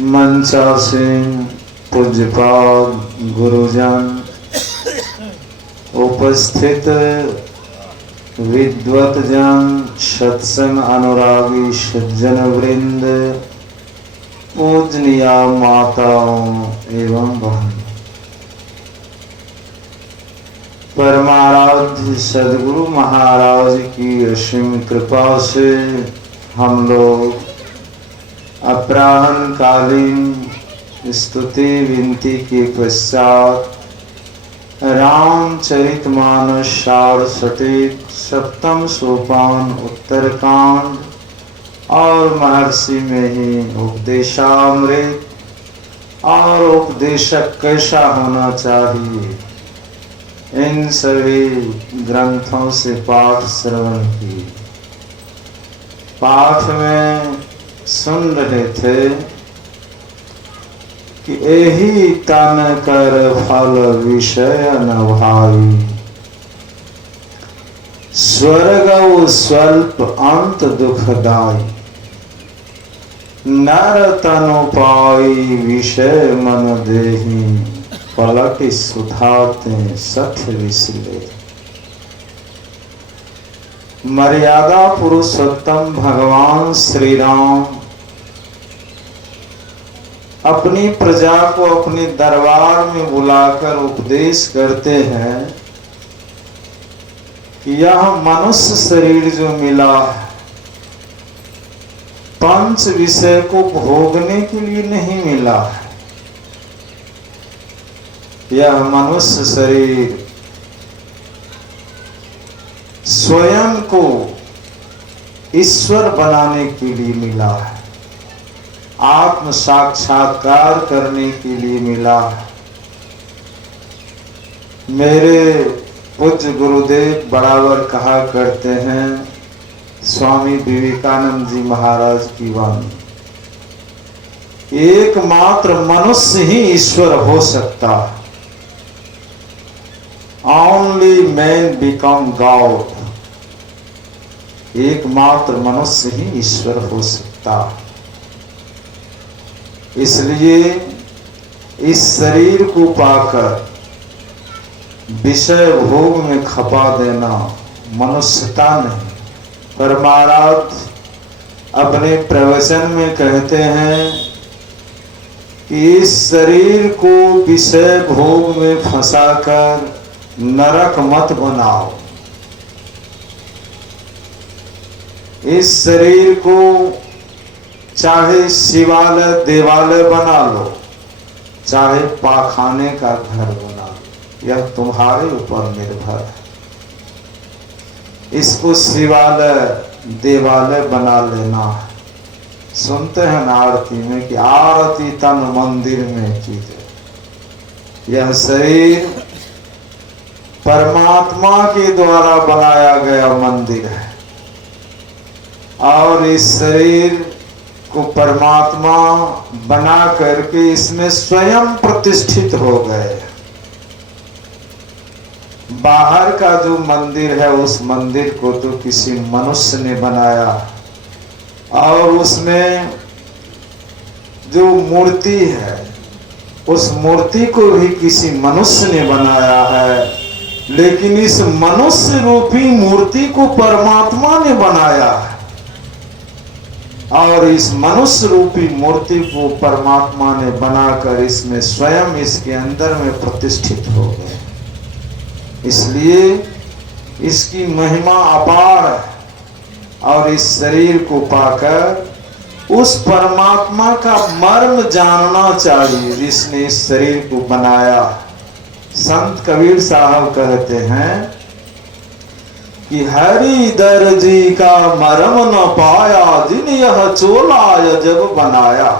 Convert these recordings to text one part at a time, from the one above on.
मंचासीन पूज्यपाद गुरुजन, उपस्थित विद्वत जन, सत्संग अनुरागी सज्जन वृंद, पूजनीय माताओं एवं बहन, परमाराध्य सदगुरु महाराज की असीम कृपा से हम लोग अपराह्न कालीन स्तुति विनती के पश्चात रामचरितमानस सार सटीक सप्तम सोपान उत्तरकांड और महर्षि में ही उपदेशामृत और उपदेशक कैसा होना चाहिए, इन सभी ग्रंथों से पाठ श्रवण की। पाठ में सुन रहे थे कि यही तन कर फल विषय न भाई, स्वर्ग स्वल्प अंत दुखदाई, नर तनु पाई विषय मन देही, पलट सुधाते सठ विसले। मर्यादा पुरुषोत्तम भगवान श्री राम अपनी प्रजा को अपने दरबार में बुलाकर उपदेश करते हैं कि यह मनुष्य शरीर जो मिला है, पंच विषय को भोगने के लिए नहीं मिला है। यह मनुष्य शरीर स्वयं को ईश्वर बनाने के लिए मिला है, आत्म साक्षात्कार करने के लिए मिला है। मेरे पूज्य गुरुदेव बराबर कहा करते हैं, स्वामी विवेकानंद जी महाराज की वाणी, एकमात्र मनुष्य ही ईश्वर हो सकता है। ओनली मैन बिकम गॉड, एकमात्र मनुष्य ही ईश्वर हो सकता है। इसलिए इस शरीर को पाकर विषय भोग में खपा देना मनुष्यता नहीं। परमाराध्य अपने प्रवचन में कहते हैं कि इस शरीर को विषय भोग में फंसाकर नरक मत बनाओ। इस शरीर को चाहे शिवालय देवालय बना लो, चाहे पाखाने का घर बना लो, यह तुम्हारे ऊपर निर्भर है। इसको शिवालय देवालय बना लेना है। सुनते हैं ना आरती में कि आरती तन मंदिर में कीजिए। यह शरीर परमात्मा के द्वारा बनाया गया मंदिर है और इस शरीर को परमात्मा बना करके इसमें स्वयं प्रतिष्ठित हो गए। बाहर का जो मंदिर है उस मंदिर को तो किसी मनुष्य ने बनाया और उसमें जो मूर्ति है उस मूर्ति को भी किसी मनुष्य ने बनाया है, लेकिन इस मनुष्य रूपी मूर्ति को परमात्मा ने बनाया है और इस मनुष्य रूपी मूर्ति को परमात्मा ने बनाकर इसमें स्वयं इसके अंदर में प्रतिष्ठित हो गए। इसलिए इसकी महिमा अपार है और इस शरीर को पाकर उस परमात्मा का मर्म जानना चाहिए जिसने इस शरीर को बनाया। संत कबीर साहब कहते हैं कि हरि दर्जी का मर्म न पाया, जिन यह चोला जब बनाया।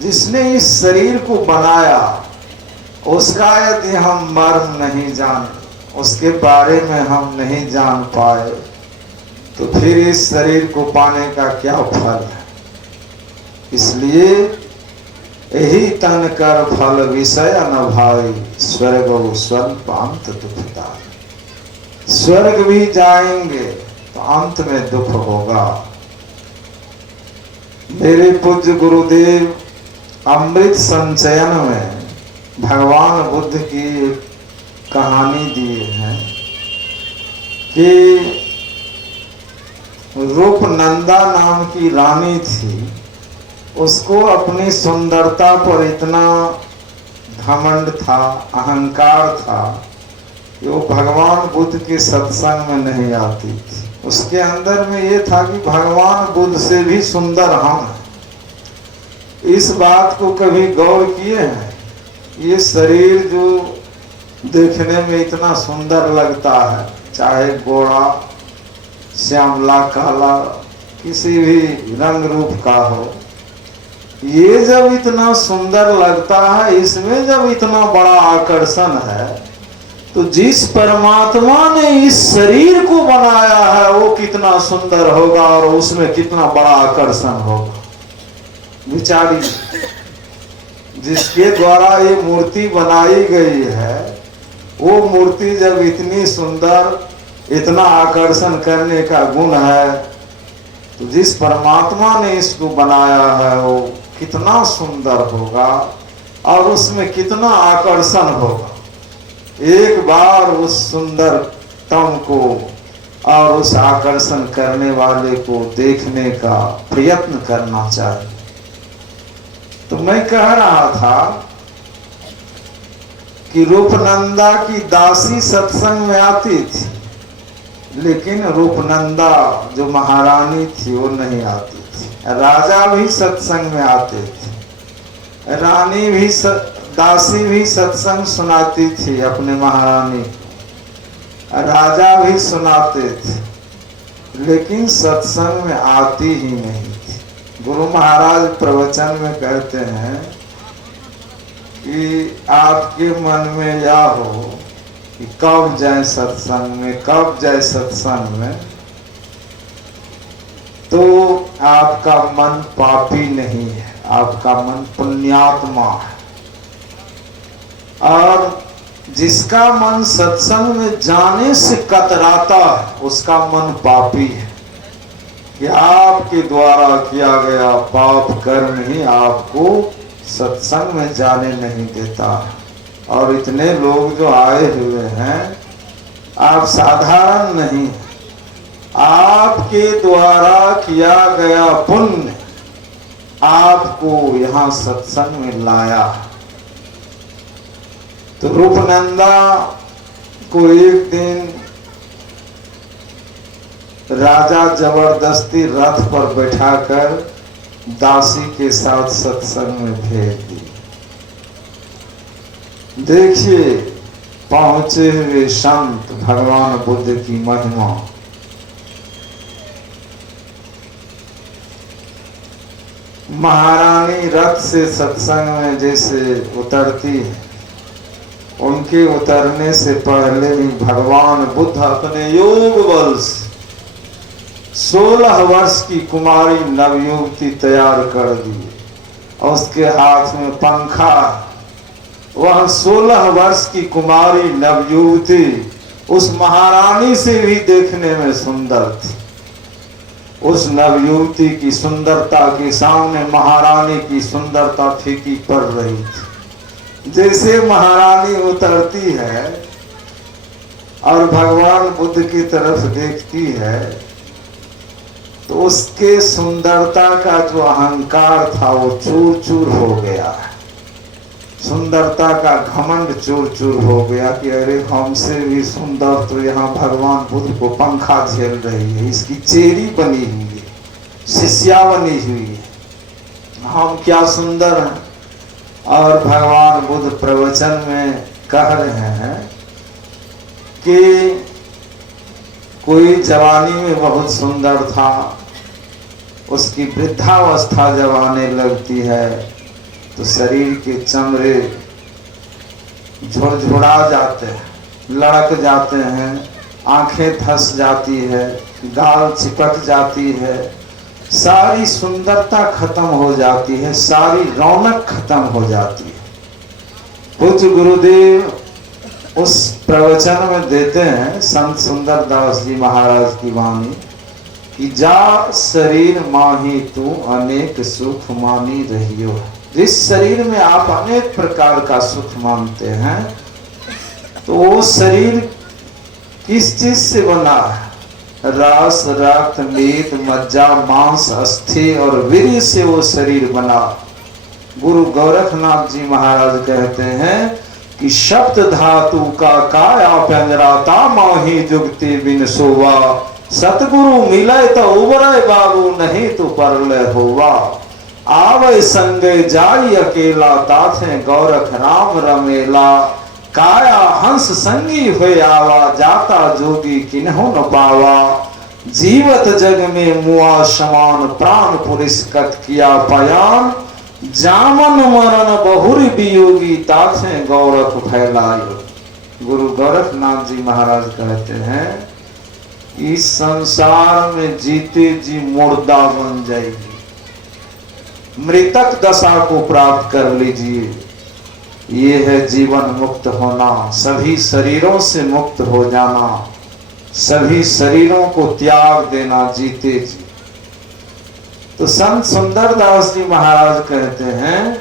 जिसने इस शरीर को बनाया उसका यदि हम मर्म नहीं जाने, उसके बारे में हम नहीं जान पाए, तो फिर इस शरीर को पाने का क्या फल है। इसलिए यही तन कर फल विषय न भाई, स्वर्ग स्वल्प अंत दुखदाई। स्वर्ग भी जाएंगे तो अंत में दुख होगा। मेरे पूज्य गुरुदेव अमृत संचयन में भगवान बुद्ध की एक कहानी दी है कि रूपनंदा नाम की रानी थी, उसको अपनी सुंदरता पर इतना घमंड था, अहंकार था कि वो भगवान बुद्ध के सत्संग में नहीं आती थी। उसके अंदर में ये था कि भगवान बुद्ध से भी सुंदर हम हैं। इस बात को कभी गौर किए हैं? ये शरीर जो देखने में इतना सुंदर लगता है, चाहे गोरा, श्यामला, काला, किसी भी रंग रूप का हो, ये जब इतना सुंदर लगता है, इसमें जब इतना बड़ा आकर्षण है, तो जिस परमात्मा ने इस शरीर को बनाया है वो कितना सुंदर होगा और उसमें कितना बड़ा आकर्षण होगा। विचारिए, जिसके द्वारा ये मूर्ति बनाई गई है, वो मूर्ति जब इतनी सुंदर, इतना आकर्षण करने का गुण है, तो जिस परमात्मा ने इसको बनाया है वो कितना सुंदर होगा और उसमें कितना आकर्षण होगा। एक बार उस सुंदरतम को और उस आकर्षण करने वाले को देखने का प्रयत्न करना चाहिए। तो मैं कह रहा था कि रूपनंदा की दासी सत्संग में आती थी, लेकिन रूपनंदा जो महारानी थी वो नहीं आती थी। राजा भी सत्संग में आते थे, रानी भी दासी भी सत्संग सुनाती थी अपने महारानी को, राजा भी सुनाते थे, लेकिन सत्संग में आती ही नहीं थी। गुरु महाराज प्रवचन में कहते हैं कि आपके मन में यह हो कि कब जाए सत्संग में, कब जाए सत्संग में, तो आपका मन पापी नहीं है, आपका मन पुण्यात्मा है। और जिसका मन सत्संग में जाने से कतराता है, उसका मन पापी है, कि आपके द्वारा किया गया पाप कर्म ही आपको सत्संग में जाने नहीं देता है। और इतने लोग जो आए हुए हैं, आप साधारण नहीं, आपके द्वारा किया गया पुण्य आपको यहाँ सत्संग में लाया। तो रूपनंदा को एक दिन राजा जबरदस्ती रथ पर बैठाकर दासी के साथ सत्संग में भेज दी। देखिए पहुंचे हुए संत भगवान बुद्ध की महिमा। महारानी रथ से सत्संग में जैसे उतरती है, उनके उतरने से पहले ही भगवान बुद्ध अपने योग बल से 16 वर्ष की कुमारी नवयुवती तैयार कर दी और उसके हाथ में पंखा। वह 16 वर्ष की कुमारी नवयुवती उस महारानी से भी देखने में सुंदर थी। उस नवयुवती की सुंदरता के सामने महारानी की सुंदरता फीकी पड़ रही थी। जैसे महारानी उतरती है और भगवान बुद्ध की तरफ देखती है, तो उसके सुंदरता का जो अहंकार था वो चूर चूर हो गया है। सुंदरता का घमंड चूर चूर हो गया कि अरे हमसे भी सुंदर तो यहाँ भगवान बुद्ध को पंखा झेल रही है, इसकी चेरी बनी हुई है, शिष्या बनी हुई है, हम क्या सुंदर हैं। और भगवान बुद्ध प्रवचन में कह रहे हैं कि कोई जवानी में बहुत सुंदर था, उसकी वृद्धावस्था जब आने लगती है तो शरीर के चमड़े झुरझुरा जाते हैं, लड़क जाते हैं, आंखें धंस जाती है, गाल चिपक जाती है, सारी सुंदरता खत्म हो जाती है, सारी रौनक खत्म हो जाती है। पूज्य गुरुदेव उस प्रवचन में देते हैं, संत सुंदर दास जी महाराज की वाणी, कि जा शरीर माही तू अनेक सुख मानी रहियो। जिस शरीर में आप अनेक प्रकार का सुख मानते हैं, तो वो शरीर किस चीज से बना है? रस, रक्त, मेद, मज्जा, मांस, अस्थि और वीर्य से वो शरीर बना। गुरु गोरखनाथ जी महाराज कहते हैं कि शब्द धातु का काया पंजराता माही जुगति बिन सोवा, सतगुरु मिले तो उबरे बाबू, नहीं तो परलय होवा। आवे संगे जाई अकेला, ताथे गोरख राम रमेला। काया हंस संगी हुए आवा, जाता जोगी किन्हो न पावा। जीवत जग में मुआ समान, प्राण पुरस्कृत किया पयान। जामन मरण बहुरी वियोगी, ताथे गौरख फैलायो। गुरु गोरखनाथ जी महाराज कहते हैं, इस संसार में जीते जी मुर्दा बन जाएगी, मृतक दशा को प्राप्त कर लीजिए। ये है जीवन मुक्त होना, सभी शरीरों से मुक्त हो जाना, सभी शरीरों को त्याग देना जीते जी। तो संत सुंदरदास जी महाराज कहते हैं,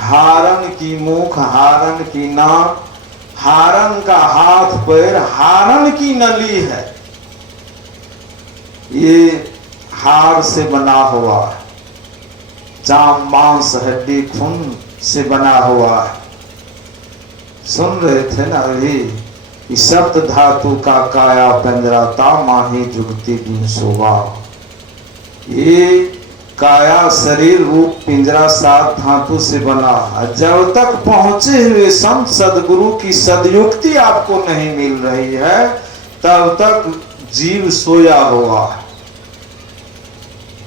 हारन की मुख, हारन की नाक, हारन का हाथ पैर, हारन की नली है। ये हार से बना हुआ है, चाम मांस हड्डी खून से बना हुआ है। सुन रहे थे ना अभी, शब्द धातु का काया पंजराता माही जुगति बिन सोवा। ये काया शरीर रूप पिंजरा सात धातु से बना है। जब तक पहुंचे हुए संत सदगुरु की सदयुक्ति आपको नहीं मिल रही है, तब तक जीव सोया हुआ है।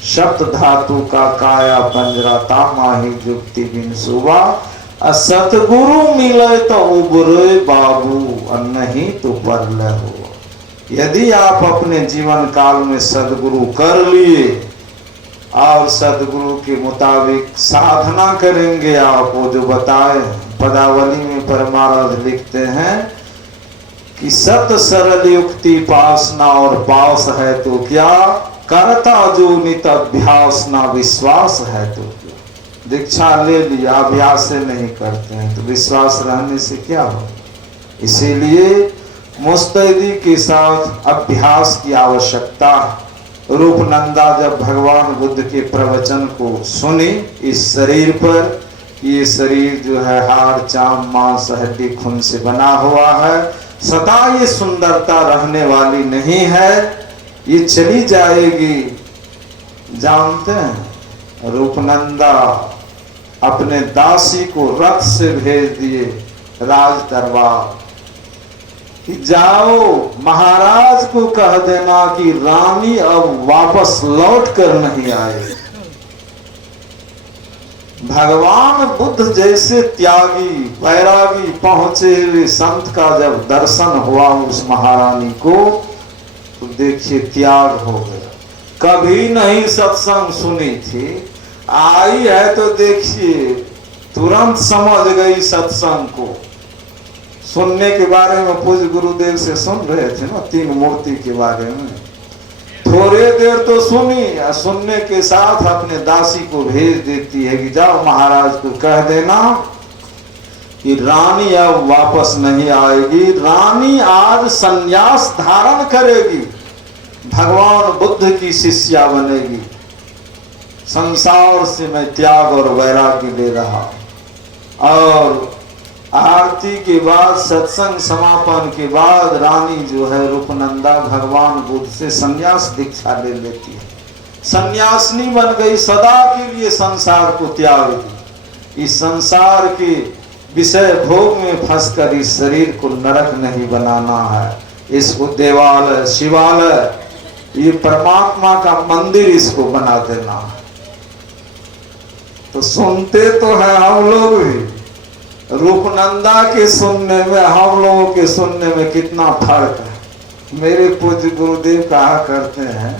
शब्द धातु का काया पंजराता माही जुगति बिन सोवा। सतगुरु मिले तो उबरे बाबू, और नहीं तो परलय हो। यदि आप अपने जीवन काल में सदगुरु कर लिए और सदगुरु के मुताबिक साधना करेंगे, आप वो जो बताए पदावली में परमार्थ लिखते हैं कि सत सरल युक्ति पासना और पास है तो क्या, करता जो नित अभ्यास ना विश्वास है तो क्या। दीक्षा ले लिया, अभ्यास से नहीं करते हैं तो विश्वास रहने से क्या हो। इसीलिए मुस्तैदी के साथ अभ्यास की आवश्यकता। रूपनंदा जब भगवान बुद्ध के प्रवचन को सुनी इस शरीर पर, ये शरीर जो है हाड़ चाम मांस हड्डी खून से बना हुआ है, सदा ये सुंदरता रहने वाली नहीं है, ये चली जाएगी। जानते हैं, रूपनंदा अपने दासी को रथ से भेज दिए राज दरबार कि जाओ महाराज को कह देना कि रानी अब वापस लौट कर नहीं आए। भगवान बुद्ध जैसे त्यागी वैरागी पहुंचे हुए संत का जब दर्शन हुआ उस महारानी को, तो देखिए त्याग हो गया। कभी नहीं सत्संग सुनी थी, आई है तो देखिए तुरंत समझ गई सत्संग को। सुनने के बारे में पूज्य गुरुदेव से सुन रहे थे ना, तीन मूर्ति के बारे में। थोड़े देर तो सुनी, सुनने के साथ अपने दासी को भेज देती है कि जाओ महाराज को कह देना कि रानी अब वापस नहीं आएगी, रानी आज संन्यास धारण करेगी, भगवान बुद्ध की शिष्या बनेगी। संसार से मैं त्याग और वैराग्य ले रहा। और आरती के बाद सत्संग समापन के बाद रानी जो है रूपनंदा भगवान बुद्ध से संन्यास दीक्षा ले लेती है, संन्यासिनी बन गई, सदा के लिए संसार को त्याग दी। इस संसार के विषय भोग में फंसकर इस शरीर को नरक नहीं बनाना है, इसको देवालय शिवालय ये परमात्मा का मंदिर इसको बना देना है। तो सुनते तो है हम लोग भी, रूपनंदा के सुनने में हम लोगों के सुनने में कितना फर्क है। मेरे पूज्य गुरुदेव कहा करते हैं,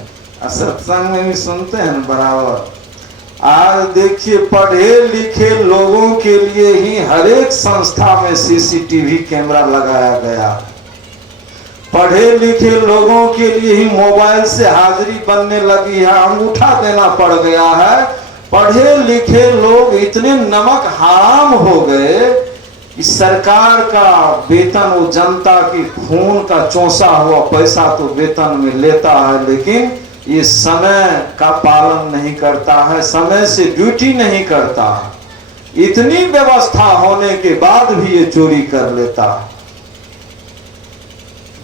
सत्संग में भी सुनते हैं बराबर। आज देखिए पढ़े लिखे लोगों के लिए ही हर एक संस्था में सीसीटीवी कैमरा लगाया गया। पढ़े लिखे लोगों के लिए ही मोबाइल से हाजिरी बनने लगी है, अंगूठा देना पड़ गया है पढ़े लिखे लोग इतने नमक हराम हो गए कि सरकार का वेतन वो जनता की खून का चौंसा हुआ पैसा तो वेतन में लेता है, लेकिन ये समय का पालन नहीं करता है, समय से ड्यूटी नहीं करता है। इतनी व्यवस्था होने के बाद भी ये चोरी कर लेता है।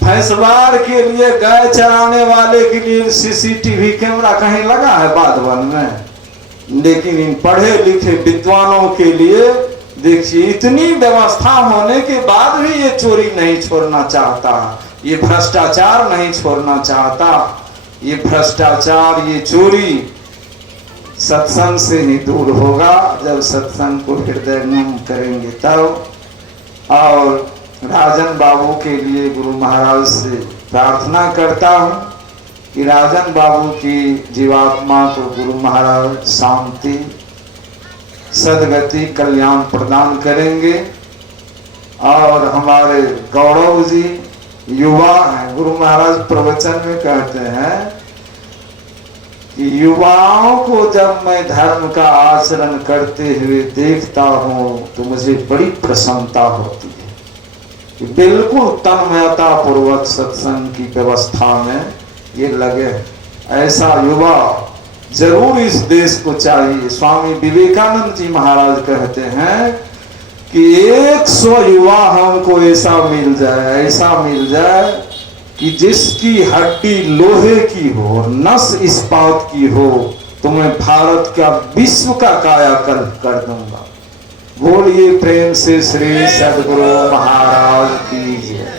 भैंसवार के लिए, गाय चराने वाले के लिए सीसीटीवी कैमरा कहीं लगा है बाधवन में, लेकिन इन पढ़े लिखे विद्वानों के लिए देखिए इतनी व्यवस्था होने के बाद भी ये चोरी नहीं छोड़ना चाहता, ये भ्रष्टाचार नहीं छोड़ना चाहता। ये भ्रष्टाचार, ये चोरी सत्संग से ही दूर होगा, जब सत्संग को हृदयंगम करेंगे तब। और राजन बाबू के लिए गुरु महाराज से प्रार्थना करता हूँ कि राजन बाबू की जीवात्मा को गुरु महाराज शांति, सदगति, कल्याण प्रदान करेंगे। और हमारे गौरव जी युवा हैं, गुरु महाराज प्रवचन में कहते हैं कि युवाओं को जब मैं धर्म का आचरण करते हुए देखता हूँ तो मुझे बड़ी प्रसन्नता होती है कि बिल्कुल तन्मयता पूर्वक सत्संग की व्यवस्था में ये लगे। ऐसा युवा जरूर इस देश को चाहिए। स्वामी विवेकानंद जी महाराज कहते हैं कि 100 युवा हमको ऐसा मिल जाए कि जिसकी हड्डी लोहे की हो, नस इस्पात की हो, तो मैं भारत का, विश्व का कायाकल्प कर दूंगा। बोलिए प्रेम से श्री सद्गुरु महाराज की जय।